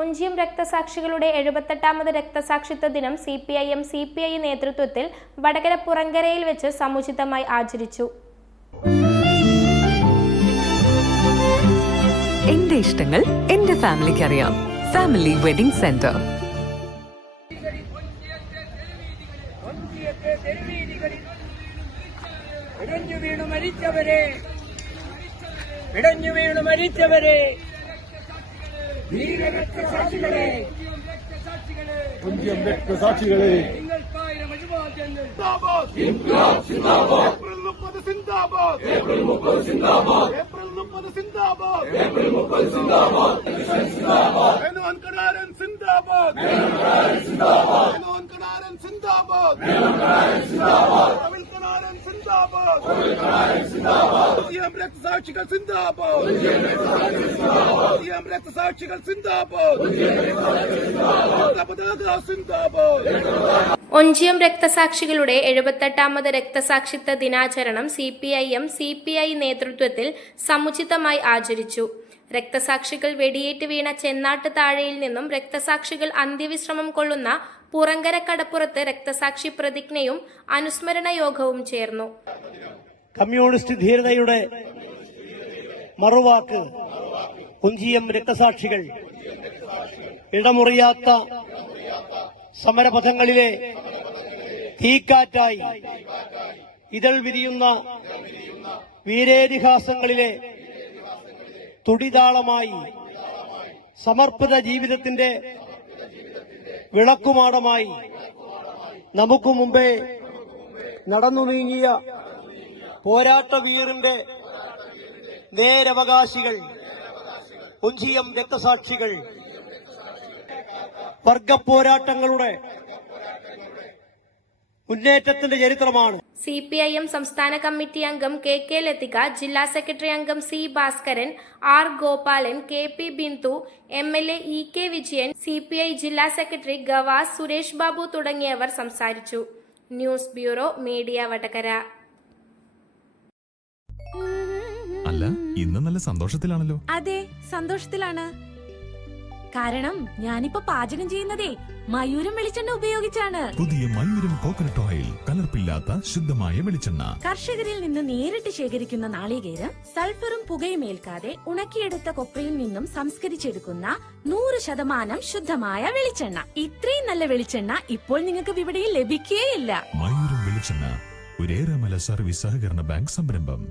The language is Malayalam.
ഒഞ്ചിയം രക്തസാക്ഷികളുടെ 78ാമത് രക്തസാക്ഷിത്വ ദിനം CPI നേതൃത്വത്തിൽ വടകര പുറങ്കരയിൽ വെച്ച് സമുചിതമായി ആചരിച്ചു. എന്റെ ഇഷ്ടങ്ങൾ എന്റെ ഫാമിലിക്ക് അറിയാം. Family wedding centre. ഒഞ്ചിയം രക്തസാക്ഷികളെ രക്തസാക്ഷികൾ സിന്ദാബാദ്, രക്തസാക്ഷികൾ സിന്ദാബാദ്, ഒഞ്ചിയം രക്തസാക്ഷികളുടെ 78ാമത് രക്തസാക്ഷിത്വ ദിനാചരണം CPI നേതൃത്വത്തിൽ സമുചിതമായി ആചരിച്ചു. രക്തസാക്ഷികൾ വെടിയേറ്റ് വീണ ചെന്നാട്ട് താഴെയിൽ നിന്നും രക്തസാക്ഷികൾ അന്ത്യവിശ്രമം കൊള്ളുന്ന പുറങ്കര കടപ്പുറത്ത് രക്തസാക്ഷി പ്രതിജ്ഞയും അനുസ്മരണ യോഗവും ചേർന്നു. കമ്മ്യൂണിസ്റ്റ് ധീരതയുടെ മറുവാക്ക് ഒഞ്ചിയം രക്തസാക്ഷികൾ ഇടമുറിയാത്ത സമരപഥങ്ങളിലെ തീക്കാറ്റായി ഇതൾ വിരിയുന്ന വീരേതിഹാസങ്ങളിലെ തുടിതാളമായി സമർപ്പിത ജീവിതത്തിന്റെ വിളക്കുമാടമായി നമുക്കു മുമ്പേ നടന്നു നീങ്ങിയ പോരാട്ട വീറിന്റെ നേരവകാശികൾ ഒഞ്ചിയം രക്തസാക്ഷികൾ വർഗപ്പോരാട്ടങ്ങളുടെ മുന്നേറ്റത്തിന്റെ ചരിത്രമാണ്. CPIM സംസ്ഥാന കമ്മിറ്റി അംഗം KK ലതിക, ജില്ലാ സെക്രട്ടറി അംഗം C Bhaskaran, R Gopalan, KP Bindu, MLA EK Vijayan, CPI ജില്ലാ സെക്രട്ടറി ഗവാസ്, സുരേഷ് ബാബു തുടങ്ങിയവർ സംസാരിച്ചു. News bureau, media Vadakara. അല്ല, ഇന്ന് നല്ല സന്തോഷത്തിലാണല്ലോ. അതെ, സന്തോഷത്തിലാണ്. കാരണം ഞാനിപ്പോ പാചകം ചെയ്യുന്നതേ മയൂരം വെളിച്ചെണ്ണ ഉപയോഗിച്ചാണ്. പുതിയ മയൂരം കോക്കനട്ട് ഓയിൽ, കലർപ്പില്ലാത്ത ശുദ്ധമായ വെളിച്ചെണ്ണ. കർഷകരിൽ നിന്ന് നേരിട്ട് ശേഖരിക്കുന്ന നാളികേരം സൾഫറും പുകയും ഏൽക്കാതെ ഉണക്കിയെടുത്ത കൊപ്രയിൽ നിന്നും സംസ്കരിച്ചെടുക്കുന്ന 100% ശുദ്ധമായ വെളിച്ചെണ്ണ. ഇത്രയും നല്ല വെളിച്ചെണ്ണ ഇപ്പോൾ നിങ്ങൾക്ക് വിപണിയിൽ ലഭിക്കുകയില്ല. മയൂരം വെളിച്ചെണ്ണ, ഒരേറെമല സർവീസ് സഹകരണ ബാങ്ക് സംരംഭം.